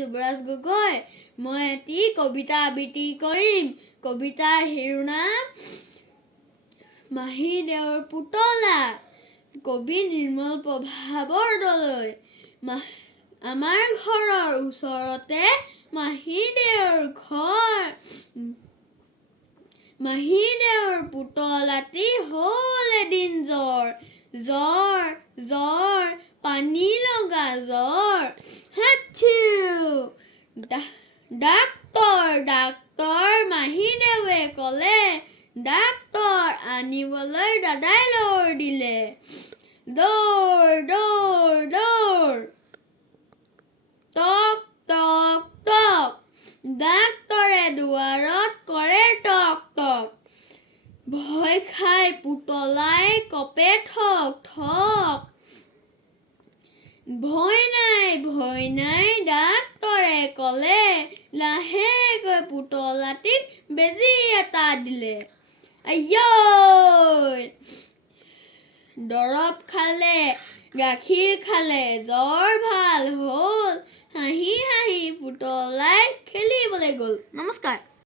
যুৱৰাজ গগৈ। মই এটি কবিতা আবৃত্তি কৰিম। কবিতাৰ শিৰোনাম মাহী দেওৰ পুতলা। কবি নিৰ্মল প্ৰভা বৰদলৈ। আমাৰ ঘৰৰ ওচৰতে মাহী দেওৰ ঘৰ। মাহী দেওৰ পুতলাটি হ'ল এদিন জ্বৰ। জ্বৰ জ্বৰ পানী লগা জ্বৰ। হাতছিউ ডাক্তৰ মাহী দেৱে ক'লে। ডাক্তৰ আনিবলৈ দাদাই লৰ দিলে। দৌৰ দৌৰ দৌৰ টক টক টক। ডাক্তৰে দুৱাৰত কৰে টক টক। ভয় খাই পুতলাই কপে ঠক ঠক। ভয় নাই ডাক্তৰে ক'লে। লাহেকৈ পুতলাটিক বেজী এটা দিলে। আইঐ দৰৱ খালে গাখীৰ খালে জ্বৰ ভাল হ'ল। হাঁহি হাঁহি পুতলাই খেলিবলৈ গ'ল। নমস্কাৰ।